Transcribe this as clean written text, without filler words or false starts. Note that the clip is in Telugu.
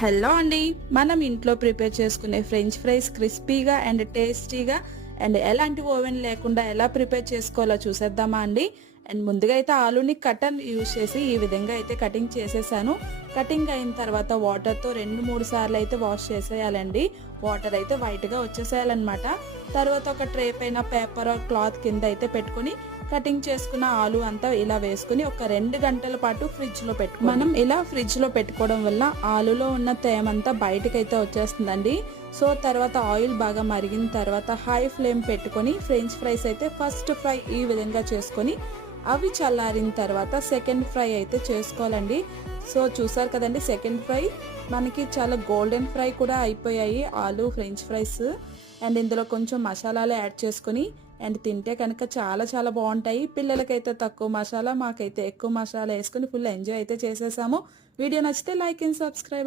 హలో అండి, మనం ఇంట్లో ప్రిపేర్ చేసుకునే ఫ్రెంచ్ ఫ్రైస్ క్రిస్పీగా అండ్ టేస్టీగా అండ్ ఎలాంటి ఓవెన్ లేకుండా ఎలా ప్రిపేర్ చేసుకోవాలో చూసేద్దామా అండి. అండ్ ముందుగా అయితే ఆలూని కటర్ యూజ్ చేసి ఈ విధంగా అయితే కటింగ్ చేసేసాను. కటింగ్ అయిన తర్వాత వాటర్తో 2-3 సార్లు అయితే వాష్ చేసేయాలండి. వాటర్ అయితే వైట్గా వచ్చేసేయాలన్నమాట. తర్వాత ఒక ట్రే పైన పేపర్ క్లాత్ కింద అయితే పెట్టుకుని కటింగ్ చేసుకున్న ఆలు అంతా ఇలా వేసుకుని ఒక 2 గంటల పాటు ఫ్రిడ్జ్ లో మనం ఇలా ఫ్రిడ్జ్ లో పెట్టుకోవడం వల్ల ఆలులో ఉన్న తేమంతా బయటకైతే వచ్చేస్తుందండి. సో తర్వాత ఆయిల్ బాగా మరిగిన తర్వాత హై ఫ్లేమ్ పెట్టుకొని ఫ్రెంచ్ ఫ్రైస్ అయితే ఫస్ట్ ఫ్రై ఈ విధంగా చేసుకొని అవి చల్లారిన తర్వాత సెకండ్ ఫ్రై అయితే చేసుకోవాలండి. సో చూసారు కదండి, సెకండ్ ఫ్రై మనకి చాలా గోల్డెన్ ఫ్రై కూడా అయిపోయాయి ఆలు ఫ్రెంచ్ ఫ్రైస్. అండ్ ఇందులో కొంచెం మసాలాలు యాడ్ చేసుకొని అండ్ తింటే కనుక చాలా చాలా బాగుంటాయి. పిల్లలకైతే తక్కువ మసాలా, మాకైతే ఎక్కువ మసాలా వేసుకొని ఫుల్ ఎంజాయ్ అయితే చేసేసాము. వీడియో నచ్చితే లైక్ అండ్ సబ్స్క్రైబ్.